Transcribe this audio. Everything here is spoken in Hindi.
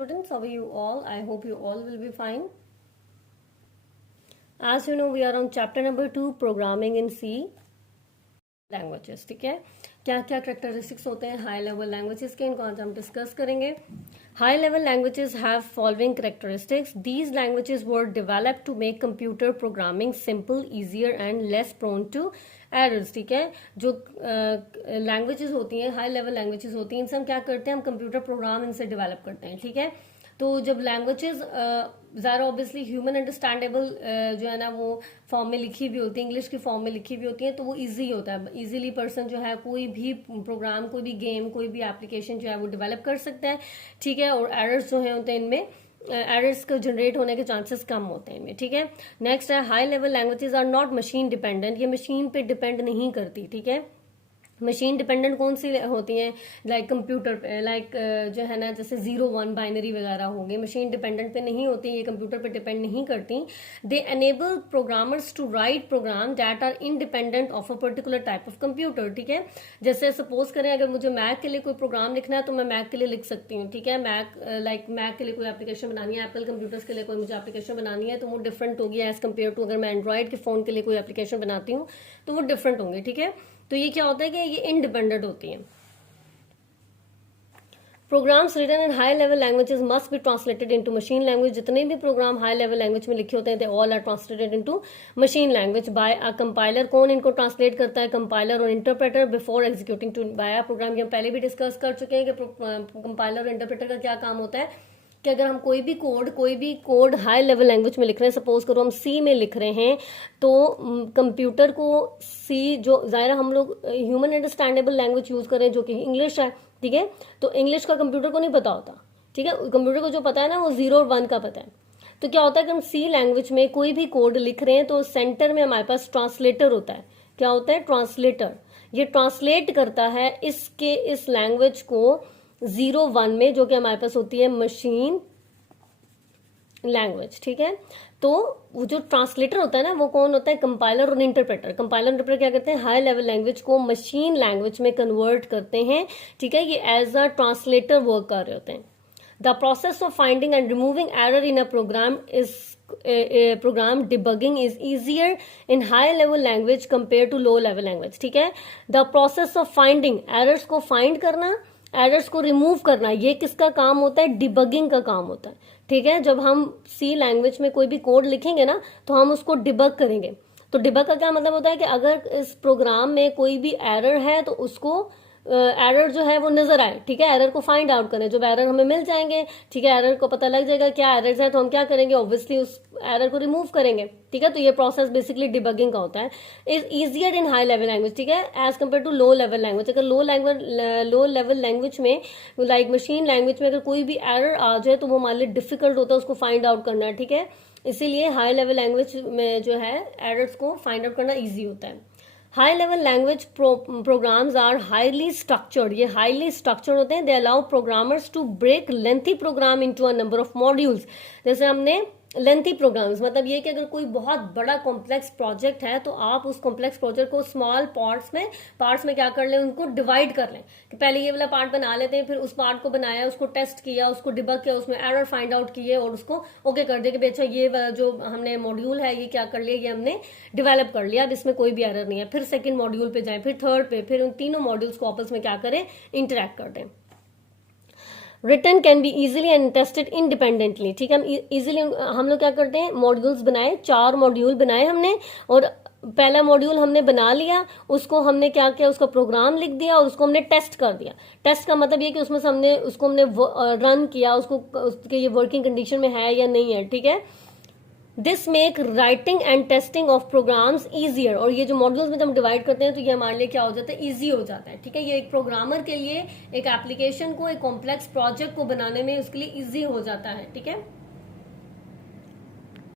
Students, how are you all? I hope you all will be fine. As you know, we are on chapter number 2, programming in C languages. ठीक है, क्या क्या characteristics होते हैं हाई लेवल लैंग्वेजेस के, इनको आज हम डिस्कस करेंगे. High level languages have following characteristics. These languages were developed to make computer programming simple, easier and less prone to errors. ठीक है, जो लैंग्वेजेस होती हैं, हाई लेवल लैंग्वेजेस होती हैं, इनसे हम क्या करते हैं, हम कंप्यूटर प्रोग्राम इनसे डेवलप करते हैं. ठीक है, तो जब लैंग्वेजेस ज़्यादा ऑब्वियसली ह्यूमन अंडरस्टैंडेबल जो है ना वो फॉर्म में लिखी हुई होती है, इंग्लिश की फॉर्म में लिखी हुई होती है, तो वो इजी होता है. इजीली पर्सन जो है कोई भी प्रोग्राम, कोई भी गेम, कोई भी एप्लीकेशन जो है वो डेवलप कर सकता है. ठीक है, और एरर्स जो है होते हैं इनमें, एरर्स को जनरेट होने के चांसेस कम होते हैं इनमें. ठीक है, नेक्स्ट है high level languages are not machine dependent. ये मशीन पे डिपेंड नहीं करती. ठीक है, मशीन डिपेंडेंट कौन सी होती हैं, लाइक कंप्यूटर पे, लाइक जो है ना जैसे 0-1 बाइनरी वगैरह होंगे, मशीन डिपेंडेंट पे नहीं होती, ये कंप्यूटर पे डिपेंड नहीं करती. They enable programmers to write program that are independent of a particular type of computer. ठीक है, जैसे सपोज करें अगर मुझे मैक के लिए कोई प्रोग्राम लिखना है तो मैं मैक के लिए लिख सकती हूँ. ठीक है, मैक के लिए कोई एप्लीकेशन बनानी है, एप्पल कंप्यूटर्स के लिए कोई मुझे एप्लीकेशन बनानी है तो वो डिफरेंट होगी एज कम्पेयर टू अगर मैं एंड्रॉइड के फोन के लिए कोई एप्लीकेशन बनाती हूँ तो वो डिफरेंट होंगे. ठीक है, तो ये क्या होता है कि ये इंडिपेंडेंट होती हैं. Programs written in high level languages must be translated into machine language. जितने भी प्रोग्राम हाई लेवल लैंग्वेज में लिखे होते हैं they all are translated into machine language by a compiler. कौन इनको ट्रांसलेट करता है, कंपाइलर और interpreter before executing to by a program. ये हम पहले भी डिस्कस कर चुके हैं कि कंपाइलर और इंटरप्रेटर का क्या काम होता है कि अगर हम कोई भी कोड हाई लेवल लैंग्वेज में लिख रहे हैं, सपोज करो हम सी में लिख रहे हैं, तो कंप्यूटर को सी, जो ज़ाहिर हम लोग ह्यूमन अंडरस्टैंडेबल लैंग्वेज यूज करें जो कि इंग्लिश है. ठीक है, तो इंग्लिश का कंप्यूटर को नहीं पता होता. ठीक है, कंप्यूटर को जो पता है ना वो 0 और 1 का पता है. तो क्या होता है कि हम सी लैंग्वेज में कोई भी कोड लिख रहे हैं तो सेंटर में हमारे पास ट्रांसलेटर होता है. क्या होता है, ट्रांसलेटर. ये ट्रांसलेट करता है इस लैंग्वेज को 0-1 में, जो कि हमारे पास होती है मशीन लैंग्वेज. ठीक है, तो वो जो ट्रांसलेटर होता है ना वो कौन होता है, कंपाइलर और इंटरप्रेटर. कंपाइलर इंटरप्रेटर क्या करते हैं, हाई लेवल लैंग्वेज को मशीन लैंग्वेज में कन्वर्ट करते हैं. ठीक है, ये एज अ ट्रांसलेटर वर्क कर रहे होते हैं. The process of finding and removing error in a program is program debugging is easier in high level language compare to low level language. ठीक है, the process of finding, errors को फाइंड करना, एरर्स को रिमूव करना, ये किसका काम होता है, डिबगिंग का काम होता है. ठीक है, जब हम सी लैंग्वेज में कोई भी कोड लिखेंगे ना तो हम उसको डिबग करेंगे. तो डिबग का क्या मतलब होता है कि अगर इस प्रोग्राम में कोई भी एरर है तो उसको एरर जो है वो नजर आए. ठीक है, एरर को फाइंड आउट करें. जब एरर हमें मिल जाएंगे, ठीक है, एरर को पता लग जाएगा क्या एरर्स है, तो हम क्या करेंगे, ऑब्वियसली उस एरर को रिमूव करेंगे. ठीक है, तो ये प्रोसेस बेसिकली डिबगिंग का होता है. Is easier in high level language. ठीक है, as compare to low level language. अगर लो लेवल लैंग्वेज में, लाइक मशीन लैंग्वेज में अगर कोई भी एरर आ जाए तो वो हमारे लिए डिफिकल्ट होता है उसको फाइंड आउट करना. ठीक है, इसीलिए हाई लेवल लैंग्वेज में जो है एरर्स को फाइंड आउट करना ईजी होता है. High level language programs are highly structured. ये हाईली स्ट्रक्चर्ड होते हैं. They allow programmers to break lengthy program into a number of modules. जैसे हमने लेंथी प्रोग्राम्स, मतलब ये कि अगर कोई बहुत बड़ा कॉम्प्लेक्स प्रोजेक्ट है तो आप उस कॉम्प्लेक्स प्रोजेक्ट को स्मॉल पार्ट्स में क्या कर लें, उनको डिवाइड कर लें कि पहले ये वाला पार्ट बना लेते हैं, फिर उस पार्ट को बनाया, उसको टेस्ट किया, उसको डिबग किया, उसमें एरर फाइंड आउट किए और उसको ओके कर दिया कि अच्छा ये जो हमने मॉड्यूल है ये क्या कर लिया, ये हमने डिवेलप कर लिया, अब इसमें कोई भी एरर नहीं है. फिर सेकेंड मॉड्यूल पे जाए, फिर थर्ड पे, फिर उन तीनों मॉड्यूल्स को आपस में क्या करें, इंटरेक्ट कर दें. Return can be easily and tested independently. ठीक है, इजिली हम लोग क्या करते हैं, मॉड्यूल्स बनाए, 4 मॉड्यूल बनाए हमने, और पहला मॉड्यूल हमने बना लिया, उसको हमने क्या किया, उसका प्रोग्राम लिख दिया और उसको हमने टेस्ट कर दिया. टेस्ट का मतलब ये कि उसमें से हमने रन किया, उसके ये वर्किंग कंडीशन में है या नहीं है. ठीक है, this make writing and testing of programs easier. और ये जो मॉड्यूल्स में जब हम डिवाइड करते हैं तो ये हमारे लिए क्या हो जाता है, ईजी हो जाता है. ठीक है, ये एक प्रोग्रामर के लिए एक एप्लीकेशन को, एक कॉम्प्लेक्स प्रोजेक्ट को बनाने में उसके लिए ईजी हो जाता है. ठीक है.